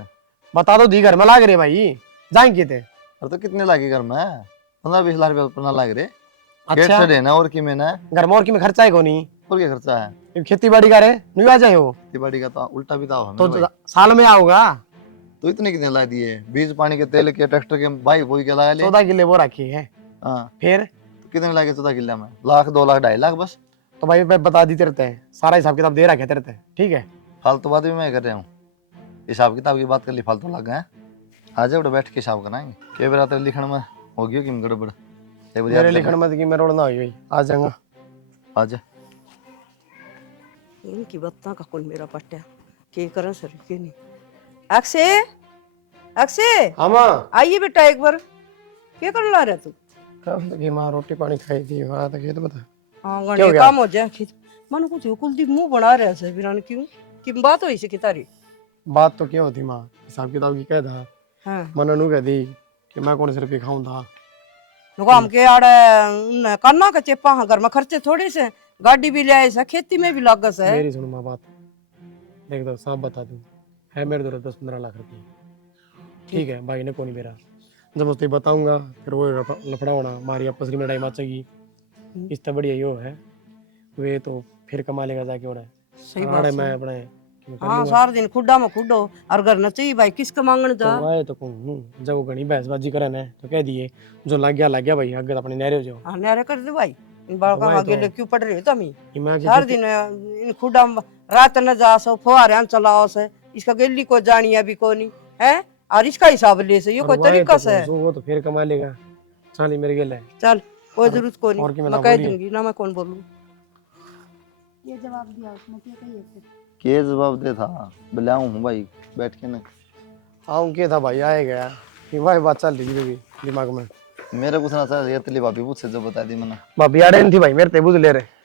बता दो दी घर में लाग रहे भाई, जाएंगे थे। और तो कितने लागे घर में? 15-20 लाख रुपया अपना लाग रहे। गेट अच्छा से देना और की में ना, घर में और की में खर्चा है को नहीं? और क्या खर्चा है? खेती बाड़ी करे नहीं आ जाए हो खेती बाड़ी का तो उल्टा भी था तो साल में आओगा। तो इतने कितने ला दिए? बीज पानी के तेल के ट्रैक्टर के बाइक बोई के लगा ले। 14 किले वो रखी है। हाँ फिर तो कितने लागे 14 किले में? लाख, 2 लाख, 2.5 लाख बस। तो भाई मैं बता दी तेरे ते, सारा हिसाब किताब दे रखे तेरे ते, ठीक है? फालतू बात भी मैं कर रहा हूँ, हिसाब किताब की बात कर ली, फालतू लग गए। आ जाओ बैठ के हिसाब कराएंगे। के बेरा तेरे लिखण में हो गयो कि गड़बड़? मेरे लिखण में कि मैं रोड़ना हुई भाई, आ जाऊंगा। आ जा। इनकी बत्ता का कौन मेरा पट्टा के करन सर के नहीं। अक्षय, अक्षय हाँ माँ। आइए बेटा एक बार, क्या कर ला रहा तू? काम तो माँ रोटी पानी खाई थी, वहाँ तक खेत में था। हाँ क्या हो गणे गया? काम हो जाए खेत। मन कुछ कुलदीप मुंह बना रहा है बिरान, क्यों की बात हुई से की तारी? बात तो क्या होती माँ, हिसाब किताब की कह था। हाँ मन अनु कह दी कि मैं कौन से रुपये खाऊं था। काम के आड़े करना का चेपा, हाँ घर में खर्चे थोड़े से, गाड़ी भी ले आए सा, खेती में भी लागस है। मेरी सुनो माँ बात, देख दो साफ बता दूं, है मेरे दो 10-15 लाख रुपये, ठीक है? भाई ने कौन मेरा, जब उससे बताऊंगा फिर वो लफड़ा होना, हमारी आपस में लड़ाई मचेगी। इससे बढ़िया यो है, वे तो फिर कमा लेगा जाके और सही बात मैं है। अपने हाँ सारा दिन खुड्डा में खुड्डो और घर न चाहिए भाई, किसका मांगने जा? तो आए तो कहूँ जब वो घनी बहसबाजी करे ना, तो कह दिए जो लग गया भाई, आगे तो अपने नहरे हो जाओ। हाँ न्यारे कर दे भाई, इन बालका भाई आगे तो- ले क्यों पड़ रही हो तुम? इमा सारा दिन इन खुड्डा में रात न जा सो, फुहारे चलाओ से, इसका गेली को जानी अभी को नहीं, है और इसका हिसाब ले से ये कोई और वाहे तरीका तो से है। वो तो फिर कमा लेगा। चाली मेरे गेल है। चल कोई जरूरत को और नहीं, की मैं मैं ना कह बोलिए। दूंगी ना, मैं कौन बोलूं। ये जवाब दिया उसने क्या कहिए फिर के जवाब दे था बुलाऊं हूँ भाई बैठ के ना। हाँ उनके था भाई आए गया कि वही बात चल रही थी दिमाग में। मेरे पूछना था ये तली भाभी पूछ से जो बता दी मैंने। भाभी आड़े नहीं थी भाई मेरे ते बुझ ले रहे।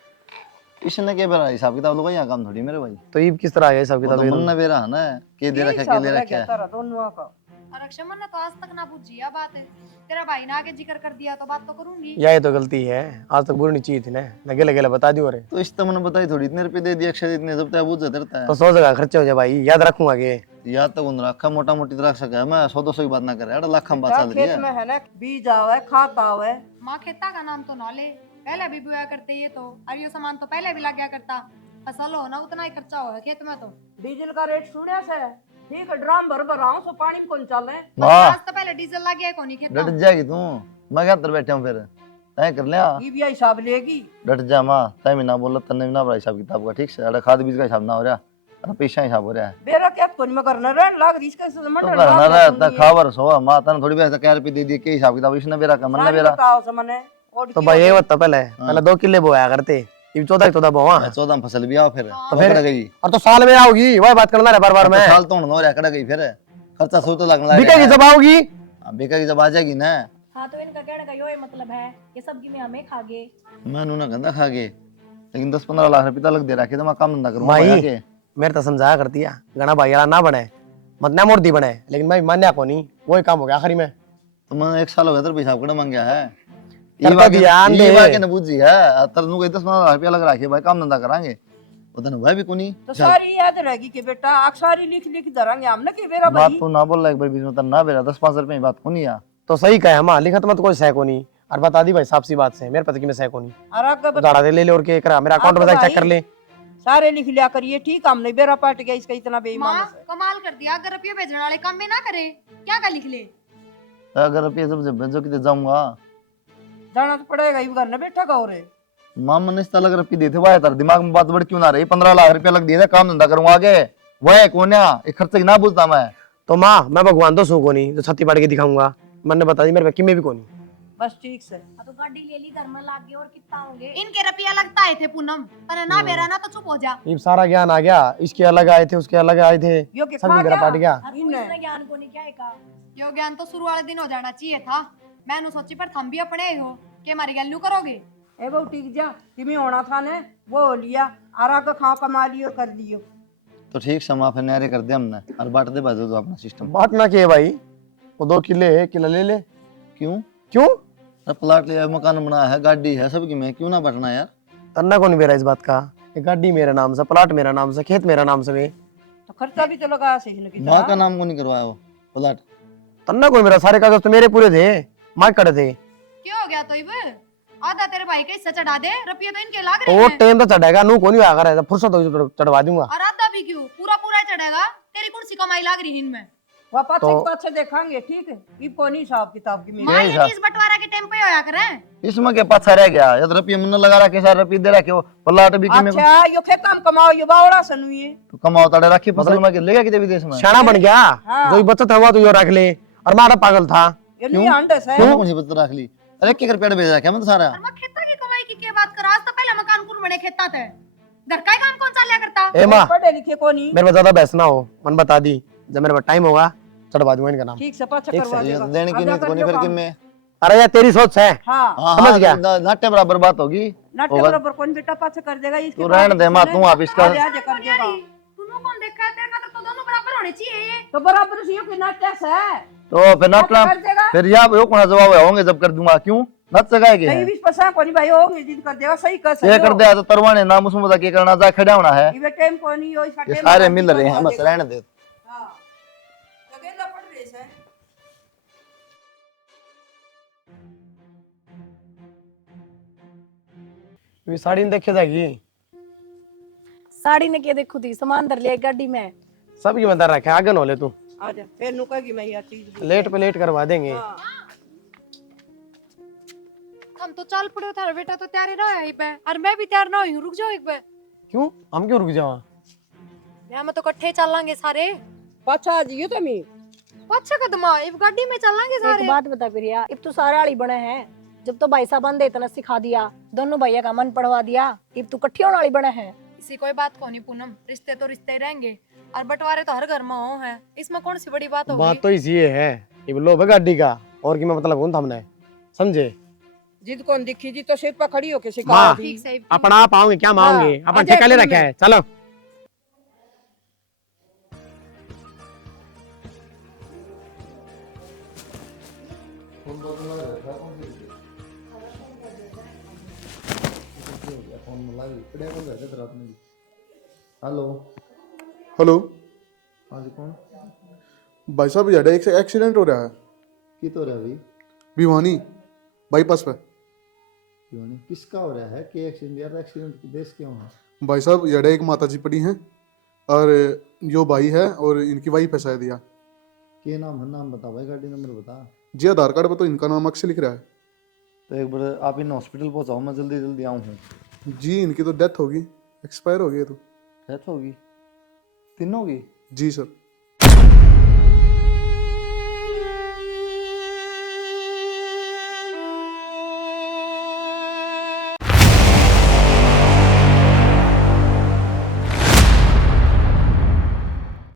इसने के बेरा हिसाब किताब लोग यहाँ काम थोड़ी मेरे भाई। तो ईब किस तरह आया सब वो तो किताब मन ना बेरा है ना के दे रखा के ले रखा है। तारा दोनों का और अक्षमन ने तो आज तक ना पूछी या बात है। तेरा भाई ने आगे जिक्र कर दिया तो बात तो करूंगी। यही तो गलती है आज तक बुरी नहीं चाहिए थी ना लगे लगे बता दियो रे। तो इस तो मैंने बताई थोड़ी इतने रुपए दे दिए अक्षय इतने जब तक बुझ जाता है। तो 100 जगह खर्चे हो जाए भाई याद रखूंगा आगे। याद तक उन रखा मोटा मोटी रख सका मैं 100-200 की बात ना करे अरे लाख हम बात चल रही खेत में है। है ना बीज आवे खाद आवे। माँ खेता का नाम तो ना ले, पहले भी बोया करते ये तो, और ये सामान तो पहले भी लग गया करता। फसल हो ना उतना ही खर्चा हो खेत में तो। डीजल का रेट सुनिया से ठीक है, ड्राम भर भर आऊं सो पानी में कौन चले। वाह आज तो पहले डीजल लग गया कौन खेत डट जाएगी तू। मैं क्या अंदर बैठा हूँ फिर तय कर लिया। ये भी हिसाब लेगी। डट जा माँ तय भी ना बोला तन्ने भी ना बड़ा हिसाब किताब का ठीक से अरे खाद बीज का हिसाब ना हो रहा अरे पैसा हिसाब हो रहा है। बेरा क्या कोनी में करना रहन लाग इसके से तो मंडल करना रहता खावर सो माँ तन थोड़ी पैसा क्या रुपये दे दिए के हिसाब किताब इसने बेरा का मन बेरा। बताओ समने तो भाई ये बता पहले 2 किले बोया करते 14 बोआ 14 फसल भी आओ फिर तो तो फिर गई और तो साल में आओगी वही बात करना है बार बार में। साल तो हो रहा कड़ा गई फिर खर्चा सो तो लगना बिकेगी जब आओगी। बिकेगी जब आ जाएगी ना। हाँ तो इनका कहने का यो मतलब है ये सब्जी में हमें खागे। मैं नूना गंदा खा गए लेकिन 10-15 लाख रुपया लग दे रखे तो मैं काम धंधा करूंगा माई भाई आके। मेरे तो समझाया करती है गणा भाई वाला ना बने मत ना मूर्ति बने लेकिन मैं मान्या को नहीं वही काम हो गया आखिरी में। तो मैं 1 साल हो गया तेरे पेशाब कड़ा मांग गया है कर तो ध्यान दे। ये न बुझी है तरनु को 10-15 लाख रुपया लग रखे भाई काम धंधा करांगे उधर भाई भी कोनी तो सारी याद रहेगी कि बेटा अक्षारी लिख लिख धरांगे हम ना कि बेरा बात भाई। तो ना बोल रहा एक भाई बीच में ना बेरा 10-5 रुपए की बात कोनी आ। तो सही कहे हम लिखत मत कोई सह को नहीं और बता दी भाई साफ सी बात से मेरे पति की मैं सह को नहीं और आगे उधारा दे ले और के करा मेरा अकाउंट हाँ तो में चेक भाई। कर ले। सारे लिख लिया करिए ठीक हमने बेरा पाट गया इसका इतना बेईमान माँ है। कमाल कर दिया, अगर रुपये भेजने वाले काम में ना करे क्या का लिख ले। अगर रुपये सब जब भेजो किते जाऊंगा जाना तो पड़ेगा ही घर ने बैठा गौ रे। मां मन इस लग रुपये देते हुआ तार दिमाग में बात बढ़ क्यों ना रही 15 लाख रुपया लग दिए थे काम धंधा करूंगा आगे वह कोन्या एक खर्चे की ना बुझता मैं। तो माँ मैं भगवान तो सू को नहीं जो छत्ती पाड़ के दिखाऊंगा मैंने बता दी मेरे की में भी को नहीं। बस ठीक से तो गाड़ी ले ली घर में लाग गए और कितना होंगे। इनके रुपया लगता है थे पूनम पर ना बेरा ना तो चुप हो जा। ये सारा ज्ञान आ गया इसके अलग आए थे उसके अलग आए थे यो के सब खा मेरा गया। पाट गया। इनने ज्ञान को नहीं क्या है का। यो ज्ञान तो शुरू वाले दिन हो जाना चाहिए था। मैंने सोची पर थम भी अपने ही हो कि हमारी गैल्यू करोगे। ए वो टिक जा तिमी होना था ने वो हो लिया आरा का खाओ कमा लियो कर लियो। तो ठीक समा फिर न्यारे कर दे हमने और बांट दे बाजू तो अपना सिस्टम। बात ना किए भाई वो 2 किले है किला ले ले। क्यों क्यों अरे प्लाट लिया मकान बनाया है गाड़ी है सबकी में क्यों ना बटना यार। तन्ना को नहीं बेरा इस बात का ये गाड़ी मेरा नाम से प्लाट मेरा नाम से खेत मेरा नाम से वे तो खर्चा भी तो लगाया सही न की माँ का नाम को नहीं करवाया वो प्लाट। तन्ना को मेरा सारे कागज तो मेरे पूरे थे माँ कड़े थे। क्यों हो गया तो इब आधा तेरे भाई का हिस्सा चढ़ा दे, रुपये तो इनके लाग तो रहे वो हैं। टाइम तो चढ़ेगा नू को नहीं आगा रहा फुर्सत होगी तो चढ़वा दूंगा। और आधा भी क्यों पूरा पूरा ही चढ़ेगा, तेरी कौन सी कमाई लाग रही है इनमें। वह पाछे तो- पाछे देखेंगे ठीक है ये कोनी हिसाब किताब की मेरी। माँ ये हिसाब। चीज बंटवारा के टाइम पे होया करे। इसमें क्या पाछा रह गया या तो रुपये मुन्ना लगा रखे सारे रुपये दे रखे हो प्लाट भी किमें अच्छा यो खेत हम कमाओ यो बावड़ा सनु ये तो कमाओ तड़े रखी फसल में ले गया किते विदेश में। शाना बन गया हाँ। जो बचत हुआ तो यो रख ले और मारा पागल था। ये नहीं अंडस है। क्यों मुझे पता रख ली अरे के कर पेड़ भेज रखे मैं तो सारा। और मैं खेता की कमाई की क्या बात कर, आज तो पहले मकान कौन बने खेता थे, घर का ही काम कौन चालिया करता। ए माँ पढ़े लिखे कोनी मेरे पास ज्यादा बहस ना हो मन बता दी जब मेरे पास टाइम होगा चढ़वा दूंगा इनका नाम। ठीक से पाछे ठीक करवा ये देगा। तो देने की आजा नीत कर कोनी लियो फिर काम। किमें। अरे यार तेरी सोच है हाँ हाँ समझ हाँ, गया। नाट्य बराबर बात होगी। नाट्य होगा। बराबर कौन बेटा पाछे कर देगा इसके तू बाद रहने दे माँ, इसने- तू आप इसका- आजे आजे कर देगा। तूने कौन देखा है, तेरे खातर तो दोनों बराबर होने चाहिए ये। तो बराबर से यो कि नाट्य से है तो फिर नाटला कर देगा। फिर यहाँ पे कौन जवाब होंगे जब कर दूंगा क्यों नच सकाएगी कहीं भी पसा कोनी भाई होंगे जिद कर देगा सही कर ये कर दिया तो तरवाने नाम उसमें बता के करना जा खड़ा होना है। ये टाइम कोनी यो इसका ये टाइम सारे कोनी मिल रहे हैं करवा बस देगा। रहने दे। हाँ तो गेंदा पड़ रही है। ये साड़ी नहीं देखे जाएगी साड़ी ने क्या देखो थी सामान धर लिया गाड़ी में। सबकी बता रखे आगे न हो ले तू आजा फिर नुकेगी मैं यह चीज लेट पे लेट करवा देंगे। हाँ। हम तो चल पड़े, थारा बेटा तो तैयार ना है पे, और मैं भी तैयार ना हुई हूँ, रुक जाओ एक बार। क्यों हम क्यों रुक जावा मैं तो इकट्ठे चलांगे सारे। पाछा जियो तमी पाछे कदम आ इब गाड़ी में चलांगे एक सारे। बात बता प्रिया, अब तो सारे आली बने हैं। जब तो भाई साहब ने इतना सिखा दिया, दोनों भैया का मन पढ़वा दिया, अब तू कट्ठी होने वाली बने हैं। इसी कोई बात को नहीं पूनम, रिश्ते तो रिश्ते ही रहेंगे और बंटवारे तो हर घर में हो है, इसमें कौन सी बड़ी बात होगी। बात तो इसी है ये लोभ है गाड़ी का, और की मैं मतलब हूं हमने समझे। जिद कौन दिखी जी तो सिर पर खड़ी होके सिखा माँ, दी। ठीक से अपना आप आओगे क्या मांगे, हाँ, अपन अजय ठेका ले तुम रखा ले। है, चलो। हेलो। हेलो हाँ जी कौन? भाई साहब, यार एक एक्सीडेंट हो रहा है की तो रहा भाई? भिवानी बाईपास पे। क्यों किसका हो रहा है? के एक्सीडेंट यार, एक्सीडेंट की देश क्यों है? भाई साहब, यार एक माता जी पड़ी हैं और यो भाई है और इनकी वाइफ है शायद। या के नाम है? नाम बता भाई, गाड़ी नंबर बता। जी आधार कार्ड पर तो इनका नाम अक्षय लिख रहा है। तो एक बार आप इन हॉस्पिटल पहुंचाओ, मैं जल्दी जल्दी आऊँ हूँ। जी इनकी तो डेथ होगी, एक्सपायर हो गई है तो। डेथ होगी? तीनों की? जी सर।